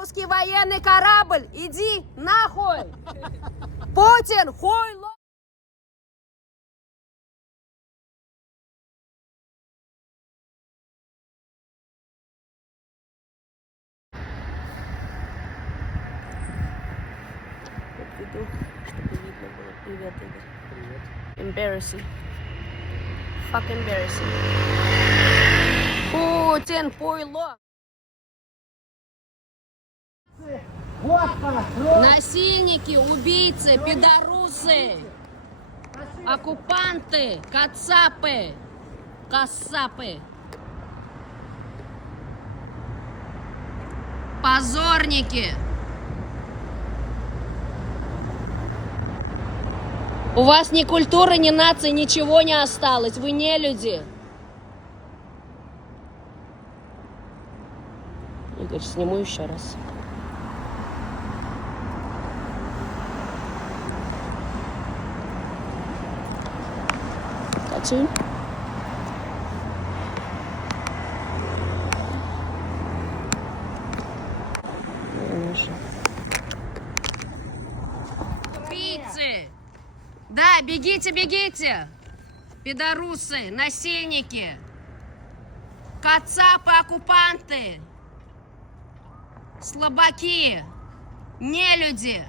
Русский военный корабль, иди нахуй! Путин, хуйло! Веду, чтобы видно было. Привет, Игорь. Привет. Embarrassing. Fuck embarrassing. Путин, хуйло! Насильники, убийцы, пидорусы, оккупанты, кацапы, кассапы, позорники. У вас ни культуры, ни нации, ничего не осталось. Вы не люди. Игорь, сниму еще раз. Катюнь. Убийцы! Да, бегите, бегите! Пидорусы, насильники, кацапы, оккупанты, слабаки, нелюди.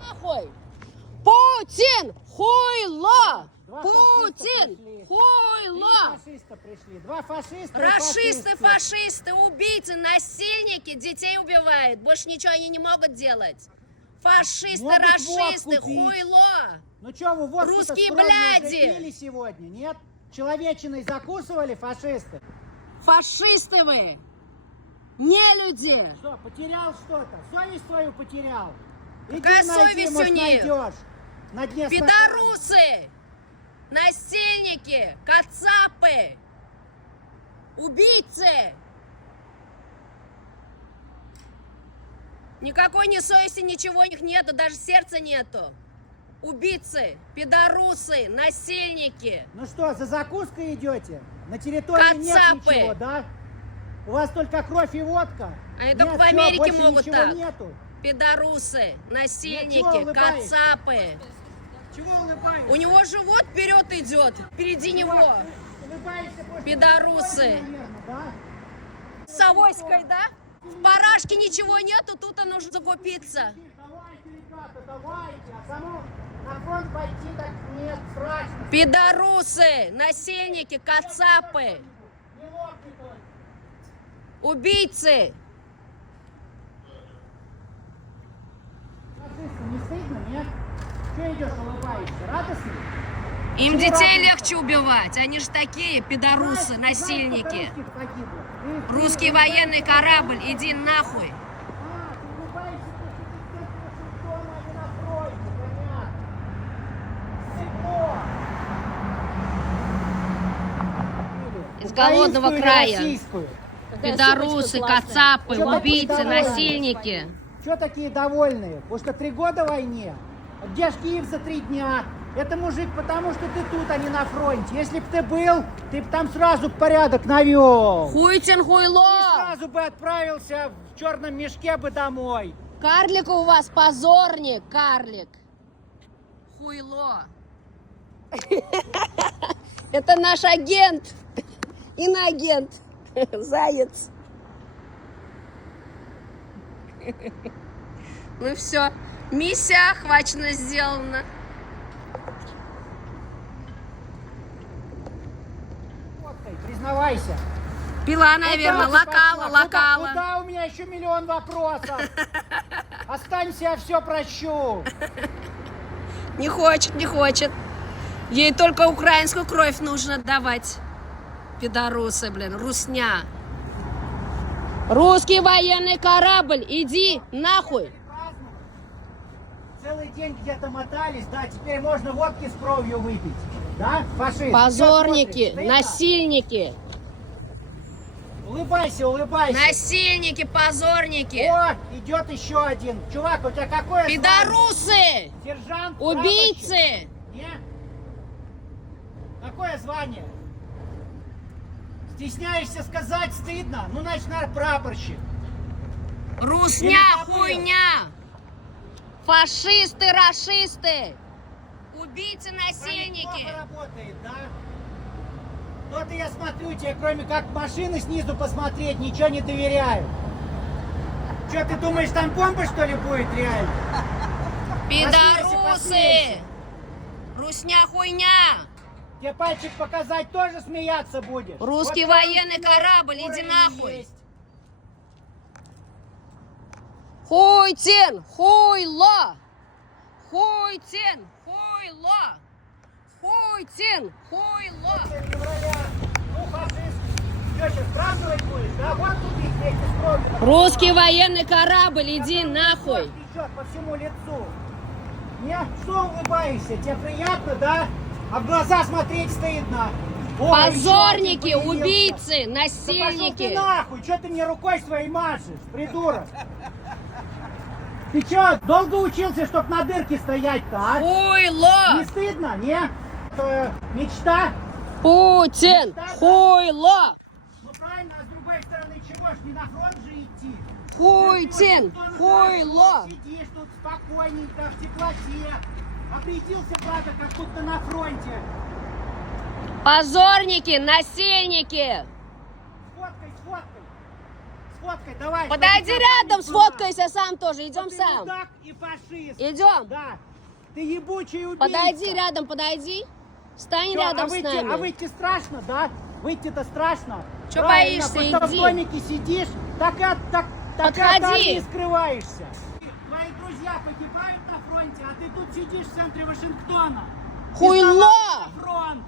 Нахуй! Путин! Хуйло! Путин! Хуйло! Фашисты пришли. Два фашиста. Рашисты, фашисты, убийцы, насильники, детей убивают. Больше ничего они не могут делать. Фашисты, Могут рашисты, водку пить. хуйло! Ну что, вы водку Русские бляди! пили сегодня, нет? Человечиной закусывали фашисты? Фашисты вы! Нелюди! Что, потерял что-то? Совесть свою потерял? Иди Какая найди, совесть может, у них? найдешь. На дне Пидорусы! Насильники! Кацапы! Убийцы! Никакой ни совести, ничего у них нету, даже сердца нету. Убийцы, пидорусы, насильники. Ну что, за закуской идете? На территории нет Кацапы. ничего, да? У вас только кровь и водка? Они Нет, только в всё, Америке больше могут ничего так. Нету. Пидорусы, Чего насильники, улыбаешься? кацапы. Чего улыбаешься? У него живот вперед идет, впереди него. Улыбаешься после Пидорусы. такой, наверное, да? С авоськой, да? В парашке ничего нету, тут нужно закупиться. Давайте, ребята, давайте. А самому на фронт пойти так нет, страшно. Пидорусы, насильники, кацапы, Не лопни только. убийцы. Фашисты, не стыдно, нет? Что идешь, улыбаешься? Радостно? Им Почему детей радостно? легче убивать, они же такие пидорусы, Знаешь, насильники. сколько русских погибло? Ты Русский военный корабль, иди нахуй. А, ты улыбаешься после Вашингтона, а не на фронте, понятно. Сыкло. Из голодного Украинскую или края. российскую? Пидорусы, кацапы, Чё такие убийцы, довольные? насильники. Чё такие довольные? Потому что 3 года в войне. Где ж Киев за 3 дня? Это, мужик, потому что ты тут, а не на фронте. Если бы ты был, ты бы там сразу порядок навел. Хуйтин, И хуйло! сразу бы отправился в черном мешке бы домой. Карлик у вас позорник, карлик. Хуйло. Это наш агент. Иноагент. Заяц. Ну все, миссия охвачена, сделана. Водкой, признавайся. Пила, наверное, Куда ты локала, пошла? локала. Куда? У меня еще миллион вопросов. Останься, я все прощу. Не хочет, не хочет. Ей только украинскую кровь нужно давать. Пидорусы, блин, русня. Русский военный корабль, иди нахуй. Целый день где-то мотались, да, теперь можно водки с кровью выпить. Да, фашист? Позорники, Всё смотришь, насильники. Улыбайся, улыбайся. Насильники, позорники. О, идет еще один. Чувак, у тебя какое звание? Пидорусы, Сержант? убийцы. Прапорщик? Не? Какое звание? Стесняешься сказать, стыдно? Ну, значит, наверное, прапорщик. Русня, Или забыл? хуйня! Фашисты, рашисты! Убийцы, насильники! Плохо работает, да? То-то я смотрю, тебе кроме как машины снизу посмотреть, ничего не доверяю. Что, ты думаешь, там бомба, что ли, будет реально? Пидорусы! Посмейся. Русня, хуйня! Тебе пальчик показать тоже смеяться будешь? Русский Вот военный там корабль, иди уровень нахуй! есть. Хуйтин, хуйло! Хуйтин, хуйло! Хуйтин, хуйло! Февраля. Ну, фашист. Что, сейчас праздновать будешь? Да, вот тут их вместе с кровью. Русский военный корабль, иди нахуй! Течет по всему лицу. Не, что улыбаешься? Тебе приятно, да? А в глаза смотреть стыдно. О, Позорники, еще один появился. убийцы, Да пошел ты насильники! нахуй, что ты мне рукой своей машешь, придурок? Ты что, долго учился, чтоб на дырке стоять-то, а? Хуйло! Не стыдно, не? Это мечта? Путин, хуйло! Ну правильно, а с другой стороны, чего ж не на фронт же идти? Хуйтин, хуйло! Сидишь тут спокойненько, в теплоте. Обрядился, правда, как будто на фронте. Позорники, насильники! Сфоткай, сфоткай. Сфоткай, давай. Подойди чтобы рядом, память была. сфоткайся сам тоже, идем Ты сам. мудак и фашист. Идем. Да. Ты ебучий убийца. Подойди рядом, подойди. Стань Чё, рядом а с выйти, нами. А выйти страшно, да? Выйти-то страшно. Чё Правильно, боишься, потому что иди. в домике сидишь, так и Подходи. от армии скрываешься. Твои друзья погибают на фронте, а ты тут сидишь в центре Вашингтона. Хуйло! На фронт.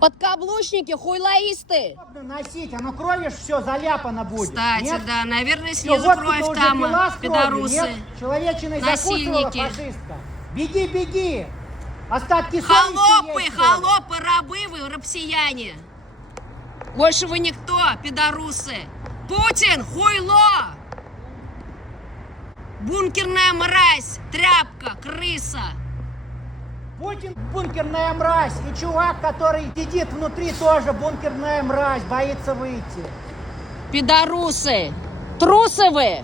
Подкаблучники, хуйлоисты. Удобно носить, оно кровью все заляпано будет. Кстати, нет? да, наверное, Всё, снизу водку-то кровь уже там, пила с кровью, пидорусы. нет? Человечиной Насильники. закусывала фашистка. Беги, беги. Остатки совести Холопы, есть, что ли? холопы, рабы вы, рабсияне. Больше вы никто, пидорусы. Путин, хуйло. Бункерная мразь, тряпка, крыса. Путин бункерная мразь. И чувак, который сидит внутри, тоже бункерная мразь. Боится выйти. Пидорусы. Трусы вы.